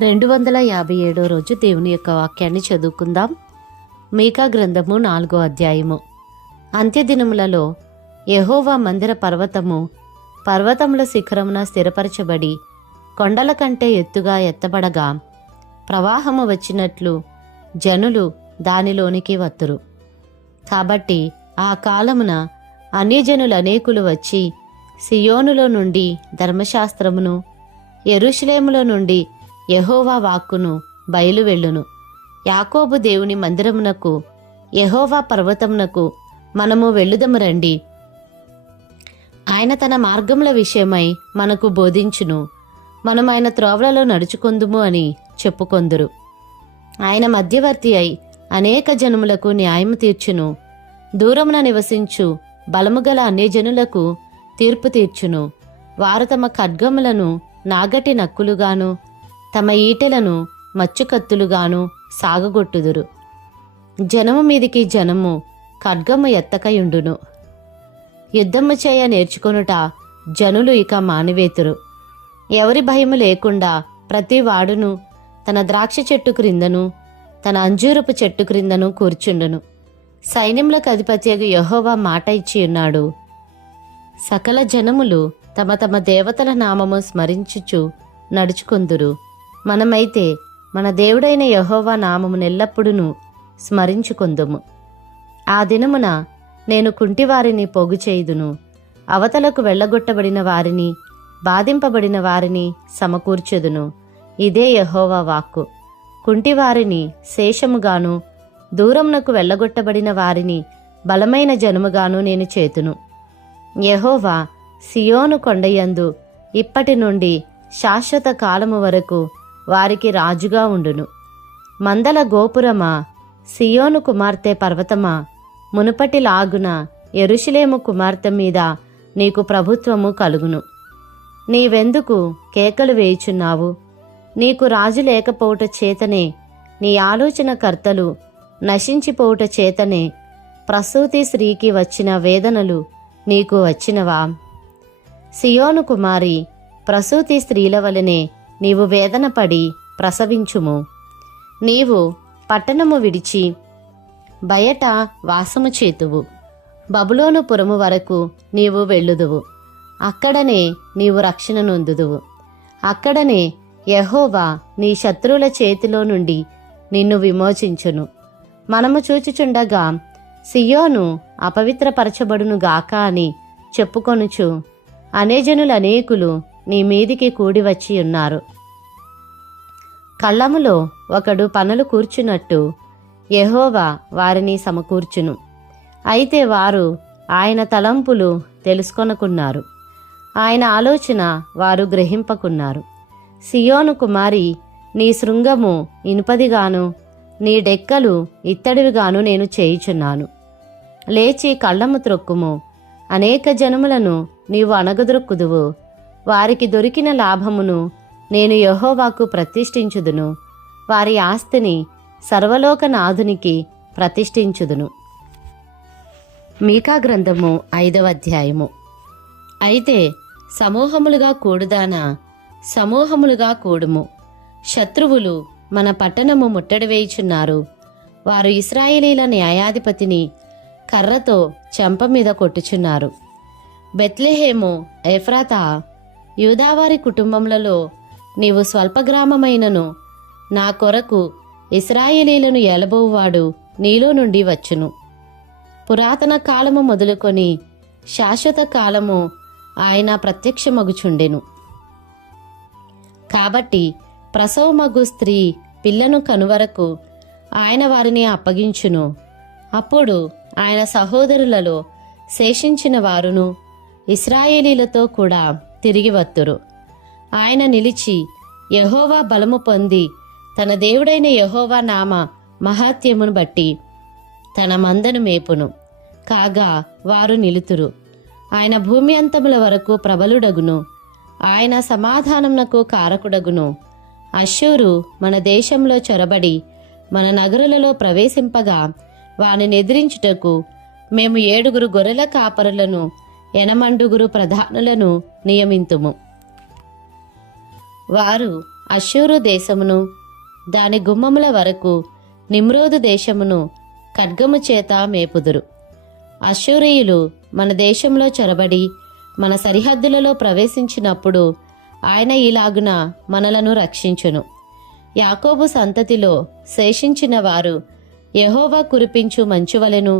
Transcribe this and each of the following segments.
257 రోజు దేవుని యొక్క వాక్యాన్ని చదువుకుందాం. మీకా గ్రంథము 4వ అధ్యాయము. అంత్యదినములలో యెహోవా మందిర పర్వతముల శిఖరమున స్థిరపరచబడి కొండల కంటే ఎత్తుగా ఎత్తబడగా ప్రవాహము వచ్చినట్లు జనులు దానిలోనికి వత్తురు. కాబట్టి ఆ కాలమున అన్యజనులు అనేకులు వచ్చి సియోనులో నుండి ధర్మశాస్త్రమును, యెరూషలేములో నుండి యెహోవా వాక్కును బయలువెళ్ళును. యాకోబు దేవుని మందిరమునకు, యెహోవా పర్వతమునకు మనము వెళ్ళుదము రండి. ఆయన తన మార్గముల విషయమై మనకు బోధించును. మనం ఆయన త్రోవలలో నడుచుకొందుము అని చెప్పుకొందురు. ఆయన మధ్యవర్తి అయి అనేక జనములకు న్యాయము తీర్చును. దూరమున నివసించు బలముగల అన్యజనులకు తీర్పు తీర్చును. వారు తమ ఖడ్గములను నాగటి నక్కులుగాను, తమ ఈటెలను మచ్చుకత్తులుగాను సాగగొట్టుదురు. జనము మీదికి జనము ఖడ్గము ఎత్తకయుండును. యుద్ధము చేయ నేర్చుకొనుట జనులు ఇక మానివేతురు. ఎవరి భయము లేకుండా ప్రతి వాడును తన ద్రాక్ష చెట్టు క్రిందను, తన అంజూరపు చెట్టు క్రిందను కూర్చుండును. సైన్యములకు అధిపతియగు యెహోవా మాట ఇచ్చి ఉన్నాడు. సకల జనములు తమ తమ దేవతల నామము స్మరించుచు నడుచుకొందురు. మనమైతే మన దేవుడైన యెహోవా నామము నెల్లప్పుడును స్మరించుకొందుము. ఆ దినమున నేను కుంటివారిని పోగు చేయుదును. అవతలకు వెళ్ళగొట్టబడిన వారిని, బాధింపబడిన వారిని సమకూర్చెదును. ఇదే యెహోవా వాక్కు. కుంటివారిని శేషముగాను, దూరమునకు వెళ్ళగొట్టబడిన వారిని బలమైన జనముగాను నేను చేతును. యెహోవా సియోను కొండయందు ఇప్పటి నుండి శాశ్వత కాలము వరకు వారికి రాజుగా ఉండును. మందల గోపురమా, సియోను కుమార్తె పర్వతమా, మునుపటి లాగున యెరూషలేము కుమార్తె మీద నీకు ప్రభుత్వము కలుగును. నీవెందుకు కేకలు వేయుచున్నావు? నీకు రాజు లేకపోవుట చేతనే, నీ ఆలోచనకర్తలు నశించిపోవుట చేతనే ప్రసూతి స్త్రీకి వచ్చిన వేదనలు నీకు వచ్చినవా? సియోను కుమారి, ప్రసూతి స్త్రీల వలనే నీవు వేదనపడి ప్రసవించుము. నీవు పట్టణము విడిచి బయట వాసము చేతువు. బబులోను పురము వరకు నీవు వెళ్ళుదువు. అక్కడనే నీవు రక్షణ నొందుదువు. అక్కడనే యెహోవా నీ శత్రువుల చేతిలో నుండి నిన్ను విమోచించును. మనము చూచుచుండగా సియోను అపవిత్రపరచబడును గాక అని చెప్పుకొనుచు అనేజనులు అనేకులు నీ మీదికి కూడి వచ్చి ఉన్నారు. కళ్ళములో ఒకడు పనలు కూర్చున్నట్టు యెహోవా వారిని సమకూర్చును. అయితే వారు ఆయన తలంపులు తెలుసుకొనకున్నారు, ఆయన ఆలోచన వారు గ్రహింపకున్నారు. సియోను కుమారి, నీ శృంగము ఇనుపదిగాను, నీ డెక్కలు ఇత్తడివిగాను నేను చేయుచున్నాను. లేచి కళ్ళము త్రొక్కుము. అనేక జనములను నీవు అణగదొరుకుదువు. వారికి దొరికిన లాభమును నేను యెహోవాకు ప్రతిష్ఠించుదును. వారి ఆస్తిని సర్వలోకనాథునికి ప్రతిష్ఠించుదును. మీకా గ్రంథము 5వ అధ్యాయము. అయితే సమూహములుగా కూడుదానా, సమూహములుగా కూడుము. శత్రువులు మన పట్టణము ముట్టడి వేయుచున్నారు. వారు ఇశ్రాయేలీల న్యాయాధిపతిని కర్రతో చెంప మీద కొట్టుచున్నారు. బెత్లెహేము, ఎఫ్రాతా, యూదావారి కుటుంబములలో నీవు స్వల్పగ్రామమైనను నా కొరకు ఇశ్రాయేలీలను ఏలబోవాడు నీలో నుండి వచ్చును. పురాతన కాలము మొదలుకొని శాశ్వత కాలము ఆయన ప్రత్యక్షమగుచుండెను. కాబట్టి ప్రసవమగు స్త్రీ పిల్లను కనువరకు ఆయన వారిని అప్పగించును. అప్పుడు ఆయన సహోదరులలో శేషించిన వారును ఇశ్రాయేలీలతో కూడా తిరిగి వత్తురు. ఆయన నిలిచి యెహోవా బలము పొంది తన దేవుడైన యెహోవా నామ మహాత్యమును బట్టి తన మందను మేపును. కాగా వారు నిలుతురు. ఆయన భూమి అంతముల వరకు ప్రబలుడగును. ఆయన సమాధానమునకు కారకుడగును. అష్షూరు మన దేశంలో చొరబడి మన నగరులలో ప్రవేశింపగా వానిని ఎదిరించుటకు మేము 7 గొర్రెల కాపరులను 80 ప్రధానులను నియమింతుము. వారు అష్షూరు దేశమును దాని గుమ్మముల వరకు నిమ్రోదు దేశమును ఖడ్గము చేత మేపుదురు. అష్షూరీయులు మన దేశంలో చొరబడి మన సరిహద్దులలో ప్రవేశించినప్పుడు ఆయన ఇలాగున మనలను రక్షించును. యాకోబు సంతతిలో శేషించిన వారు యెహోవా కురిపించు మంచువలెను,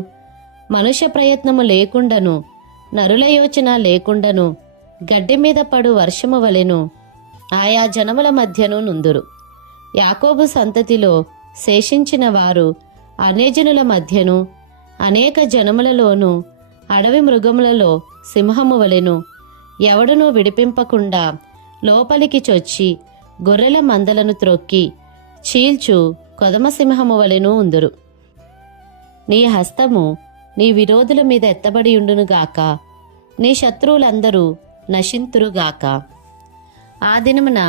మనుష్య ప్రయత్నము లేకుండను, నరుల యోచన లేకుండను, గడ్డి మీద పడు వర్షము వలెను ఆయా జనముల మధ్యను నుందురు. యాకోబు సంతతిలో శేషించిన వారు అన్యజనుల మధ్యను, అనేక జనములలోనూ, అడవి మృగములలో సింహము వలెను ఎవడునూ విడిపింపకుండా లోపలికి చొచ్చి గొర్రెల మందలను త్రొక్కి చీల్చు కొదమసింహము వలెను ఉందురు. నీ హస్తము నీ విరోధుల మీద ఎత్తబడి ఉండునుగాక, నీ శత్రువులందరూ నశింతురుగాక. ఆ దినమున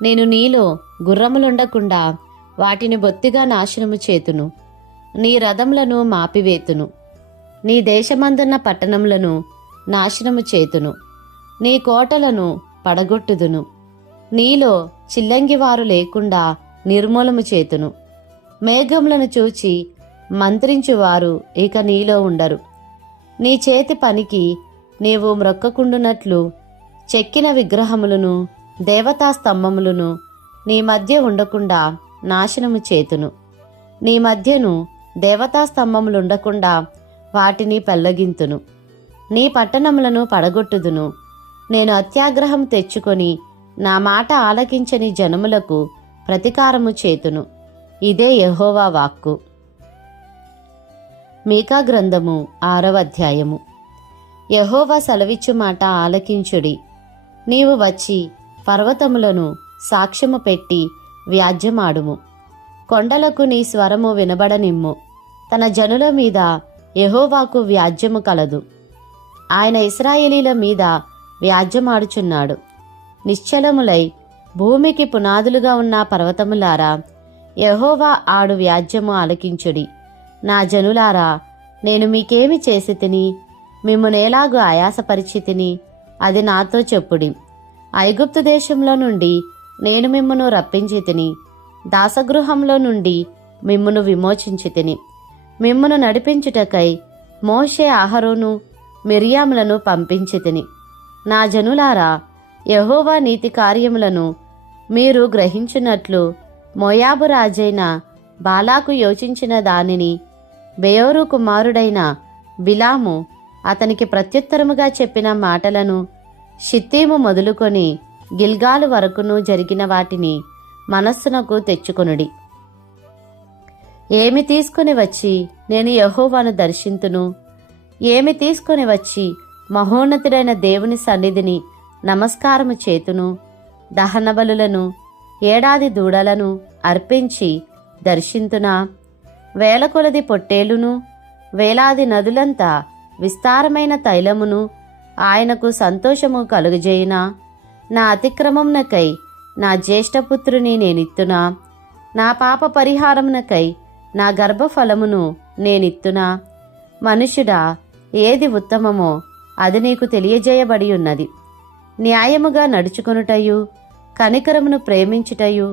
నేను నీలో గుర్రములుండకుండా వాటిని బొత్తిగా నాశనము చేతును, నీ రథములను మాపివేతును, నీ దేశమందున్న పట్టణములను నాశనము చేతును, నీ కోటలను పడగొట్టుదును, నీలో చిల్లంగివారు లేకుండా నిర్మూలము చేతును. మేఘములను చూచి మంత్రించువారు ఇక నీలో ఉండరు. నీ చేతి పనికి నీవు మ్రొక్కకుండునట్లు చెక్కిన విగ్రహములను దేవతా స్తంభములను నీ మధ్య ఉండకుండా నాశనము చేతును. నీ మధ్యను దేవతా స్తంభములుండకుండా వాటిని పెళ్లగింతును. నీ పట్టణములను పడగొట్టుదును. నేను అత్యాగ్రహం తెచ్చుకొని నా మాట ఆలకించని జనములకు ప్రతీకారము చేతును. ఇదే యెహోవా వాక్కు. మీకా గ్రంథము 6వ అధ్యాయము. యెహోవా సెలవిచ్చు మాట ఆలకించుడి. నీవు వచ్చి పర్వతములను సాక్ష్యము పెట్టి వ్యాజ్యమాడుము. కొండలకు నీ స్వరము వినబడనిమ్ము. తన జనుల మీద యెహోవాకు వ్యాజ్యము కలదు. ఆయన ఇశ్రాయేలీల మీద వ్యాజ్యమాడుచున్నాడు. నిశ్చలములై భూమికి పునాదులుగా ఉన్న పర్వతములారా, యెహోవా ఆడు వ్యాజ్యము ఆలకించుడి. నా జనులారా, నేను మీకేమి చేసి తిని, మిమ్మునేలాగు ఆయాసపరిచితిని అది నాతో చెప్పుడి. ఐగుప్తు దేశంలో నుండి నేను మిమ్మును రప్పించి తిని, దాసగృహంలో నుండి మిమ్మును విమోచించి తిని, మిమ్మును నడిపించుటకై మోషే, అహరోను, మిర్యాములను పంపించి తిని. నా జనులారా, యెహోవా నీతి కార్యములను మీరు గ్రహించున్నట్లు మోయాబు రాజైన బాలాకు యోచించిన దానిని బెయోరు కుమారుడైన బిలాము అతనికి ప్రత్యుత్తరముగా చెప్పిన మాటలను, షిత్తీము మొదలుకొని గిల్గాలు వరకును జరిగిన వాటిని మనస్సునకు తెచ్చుకొనుడి. ఏమి తీసుకుని వచ్చి నేను యెహోవాను దర్శింతును? ఏమి తీసుకుని వచ్చి మహోన్నతుడైన దేవుని సన్నిధిని నమస్కారము చేతును? దహన బలులను, ఏడాది దూడలను అర్పించి దర్శింతునా? వేల కొలది పొట్టేలును, వేలాది నదులంతా విస్తారమైన తైలమును ఆయనకు సంతోషము కలుగజేయునా? నా అతిక్రమమునకై నా జ్యేష్ఠపుత్రుని నేనిత్తునా? నా పాప పరిహారమునకై నా గర్భఫలమును నేనిత్తునా? మనుషుడా, ఏది ఉత్తమమో అది నీకు తెలియజేయబడి ఉన్నది. న్యాయముగా నడుచుకొనుటయు, కనికరమును ప్రేమించుటయు,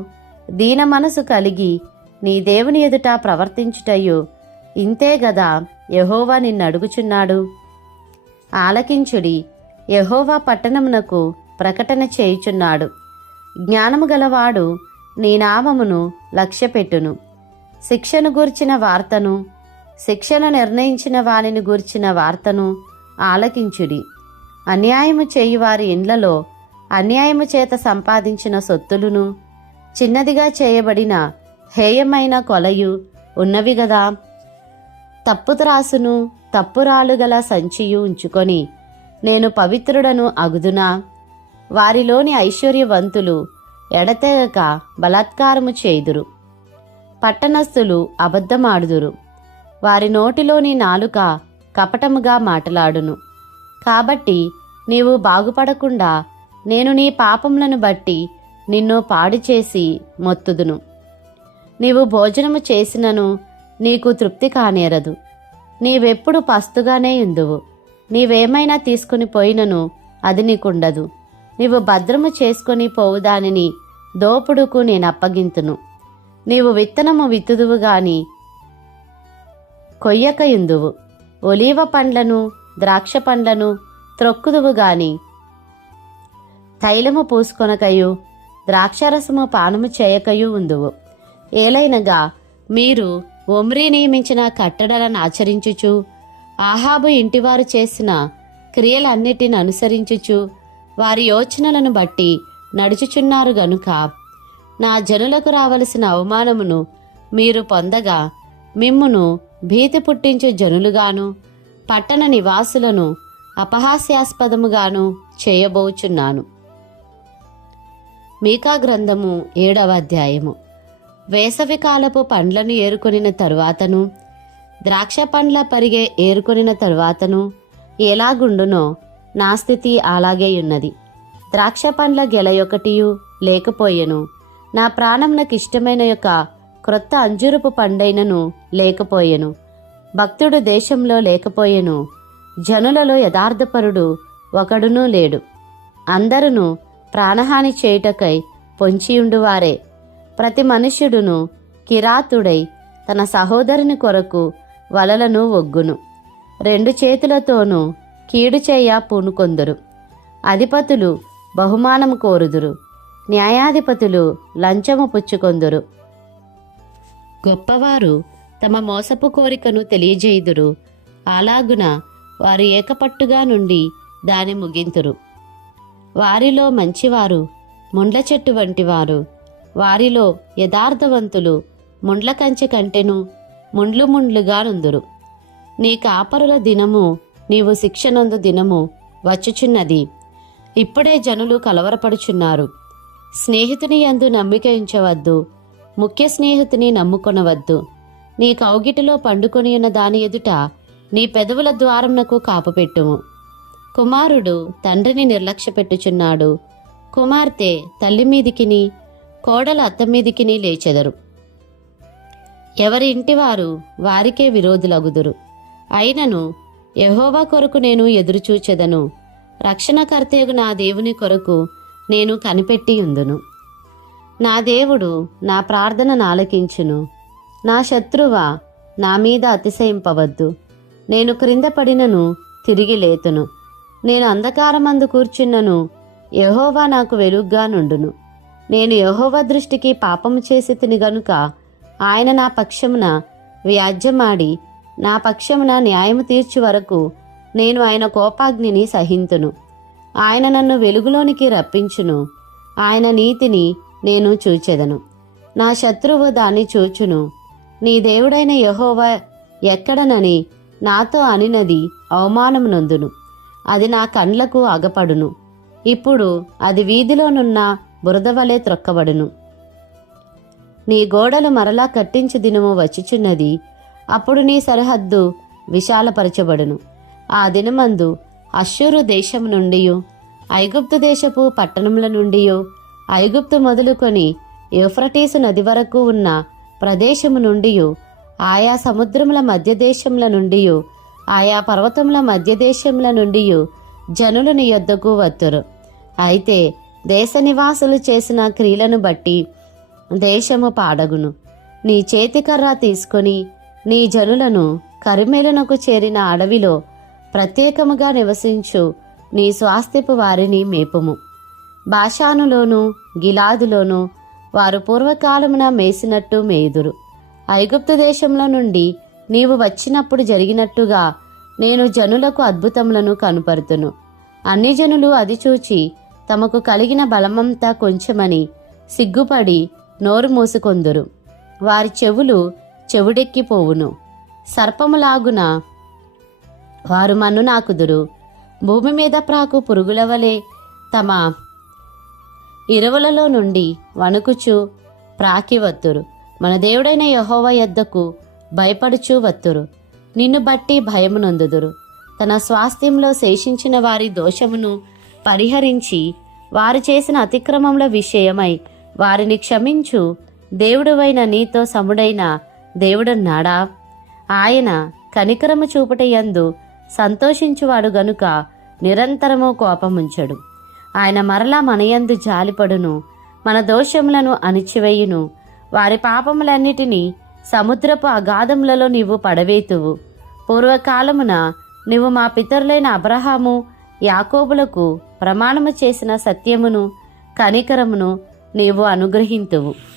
దీన మనసు కలిగి నీ దేవుని ఎదుట ప్రవర్తించుటయు ఇంతే గదా యెహోవా నిన్నడుగుచున్నాడు. ఆలకించుడి, యెహోవా పట్టణమునకు ప్రకటన చేయుచున్నాడు. జ్ఞానము గలవాడు నీ నామమును లక్ష్యపెట్టును. శిక్షను గూర్చిన వార్తను, శిక్షను నిర్ణయించిన వానిని గూర్చిన వార్తను ఆలకించుడి. అన్యాయము చేయువారి ఇండ్లలో అన్యాయము చేత సంపాదించిన సొత్తులును, చిన్నదిగా చేయబడిన హేయమైన కొలయు ఉన్నవి గదా. తప్పుత్రాసును, తప్పురాలు గల సంచియు ఉంచుకొని నేను పవిత్రుడను అగుదునా? వారిలోని ఐశ్వర్యవంతులు ఎడతెగక బలాత్కారము చేయుదురు. పట్టణస్థులు అబద్ధమాడుదురు. వారి నోటిలోని నాలుక కపటముగా మాటలాడును. కాబట్టి నీవు బాగుపడకుండా నేను నీ పాపములను బట్టి నిన్ను పాడు చేసి మొత్తుదును. నీవు భోజనము చేసినను నీకు తృప్తి కానేరదు. నీవెప్పుడు పస్తుగానే ఉందువు. నీవేమైనా తీసుకుని పోయినను అది నీకుండదు. నీవు భద్రము చేసుకొని పోవు దానిని దోపుడుకు నేనప్పగింతును. నీవు విత్తనము విత్తుదువు గాని కొయ్యకయుందువు, ఒలీవ పండ్లను ద్రాక్ష పండ్లను త్రొక్కుదువు గాని తైలము పూసుకొనకయు ద్రాక్షరసము పానము చేయకయు ఉందువు. ఏలైనగా మీరు ఒమ్రీ నియమించిన కట్టడలను ఆచరించుచు ఆహాబు ఇంటివారు చేసిన క్రియలన్నిటిని అనుసరించుచు వారి యోచనలను బట్టి నడుచుచున్నారు గనుక నా జనులకు రావలసిన అవమానమును మీరు పొందగా మిమ్మును భీతి పుట్టించు జనులుగాను పట్టణ నివాసులను అపహాస్యాస్పదముగాను చేయబోచున్నాను. మీకా గ్రంథము 7వ అధ్యాయము. వేసవికాలపు పండ్లను ఏరుకొనిన తరువాతను ద్రాక్ష పండ్ల పరిగె ఏరుకొనిన తరువాతను ఎలాగుండునో నా స్థితి అలాగేయున్నది. ద్రాక్ష పండ్ల గెలయొకటియు లేకపోయెను, నా ప్రాణంనకిష్టమైన యొక్క క్రొత్త అంజురపు పండైనను లేకపోయెను. భక్తుడు దేశంలో లేకపోయెను, జనులలో యథార్థపరుడు ఒకడునూ లేడు. అందరును ప్రాణహాని చేయుటకై పొంచియుండువారే. ప్రతి మనుష్యుడును కిరాతుడై తన సహోదరుని కొరకు వలలను ఒగ్గును. 2 చేతులతోనూ కీడు చేయ పూనుకొందురు. అధిపతులు బహుమానము కోరుదురు, న్యాయాధిపతులు లంచము పుచ్చుకొందురు. గొప్పవారు తమ మోసపు కోరికను తెలియజేయుదురు, అలాగున వారు ఏకపట్టుగా నుండి దాని ముగింతురు. వారిలో మంచివారు ముండ్ల చెట్టు వంటివారు, వారిలో యథార్థవంతులు ముండ్ల కంచె కంటెను ముండ్లు ముండ్లుగా నుందురు. నీ కాపరుల దినము, నీవు శిక్షనందు దినము వచ్చుచున్నది. ఇప్పుడే జనులు కలవరపడుచున్నారు. స్నేహితుని యందు నమ్మిక ఉంచవద్దు, ముఖ్య స్నేహితుని నమ్ముకొనవద్దు. నీ కౌగిటిలో పండుకొని ఉన్న దాని ఎదుట నీ పెదవుల ద్వారమునకు కాపుపెట్టుము. కుమారుడు తండ్రిని నిర్లక్ష్యపెట్టుచున్నాడు, కుమార్తె తల్లి మీదికిని కోడల అత్త మీదికిని లేచెదరు. ఎవరి ఇంటివారు వారికే విరోధులగుదురు. అయినను యెహోవా కొరకు నేను ఎదురుచూచెదను, రక్షణకర్తయగు నా దేవుని కొరకు నేను కనిపెట్టియుందును. నా దేవుడు నా ప్రార్థనను ఆలకించును. నా శత్రువా, నా మీద అతిశయింపవద్దు. నేను క్రింద పడినను తిరిగి లేతును, నేను అంధకారమందు కూర్చున్నను, యెహోవా నాకు వెలుగ్గా నుండును. నేను యెహోవా దృష్టికి పాపము చేసి తిని గనుక ఆయన నా పక్షమున వ్యాజ్యమాడి నా పక్షమున న్యాయము తీర్చు వరకు నేను ఆయన కోపాగ్నిని సహింతును. ఆయన నన్ను వెలుగులోనికి రప్పించును, ఆయన నీతిని నేను చూచెదను. నా శత్రువు దాన్ని చూచును. నీ దేవుడైన యెహోవా ఎక్కడనని నాతో అనినది అవమానము నొందును, అది నా కండ్లకు అగపడును. ఇప్పుడు అది వీధిలోనున్న బురదవలే త్రొక్కబడును. నీ గోడలు మరలా కట్టించు దినము వచ్చుచున్నది, అప్పుడు నీ సరిహద్దు విశాలపరచబడును. ఆ దినమందు అష్షూరు దేశం నుండియు ఐగుప్తు దేశపు పట్టణముల నుండియు ఐగుప్తు మొదలుకొని యూఫ్రటీసు నది వరకు ఉన్న ప్రదేశము నుండియు ఆయా సముద్రముల మధ్య దేశముల నుండియు ఆయా పర్వతముల మధ్య దేశముల నుండియు జనులు నీ యొద్దకు వత్తురు. అయితే దేశ నివాసులు చేసిన క్రియలను బట్టి దేశము పాడగును. నీ చేతికర్ర తీసుకొని నీ జనులను కరిమేలునకు చేరిన అడవిలో ప్రత్యేకముగా నివసించు నీ స్వాస్థ్యపు వారిని మేపుము. బాషానులోను గిలాదులోను వారు పూర్వకాలమున మేసినట్టు మేయుదురు. ఐగుప్తు దేశంలో నుండి నీవు వచ్చినప్పుడు జరిగినట్టుగా నేను జనులకు అద్భుతములను కనుపరుతును. అన్ని జనులు అది చూచి తమకు కలిగిన బలమంతా కొంచెమని సిగ్గుపడి నోరు మూసుకొందురు. వారి చెవులు చెవుడెక్కిపోవును. సర్పములాగున వారు మన్ను నాకుదురు. భూమి మీద ప్రాకు పురుగుల వలె తమ ఇరవులలో నుండి వణుకుచు ప్రాకి వత్తురు. మన దేవుడైన యెహోవా యొద్దకు భయపడుచు వత్తురు. నిన్ను బట్టి భయము నొందుదురు. తన స్వాస్థ్యంలో శేషించిన వారి దోషమును పరిహరించి వారు చేసిన అతిక్రమముల విషయమై వారిని క్షమించు దేవుడువైన నీతో సముడైన దేవుడున్నాడా? ఆయన కనికరము చూపుటయందు సంతోషించువాడు గనుక నిరంతరము కోపముంచడు. ఆయన మరలా మనయందు జాలిపడును. మన దోషములను అణిచివేయును. వారి పాపములన్నిటినీ సముద్రపు అగాధములలో నీవు పడవేతువు. పూర్వకాలమున నీవు మా పితరులైన అబ్రహాము యాకోబులకు ప్రమాణము చేసిన సత్యమును కనికరమును నీవు అనుగ్రహింతువు.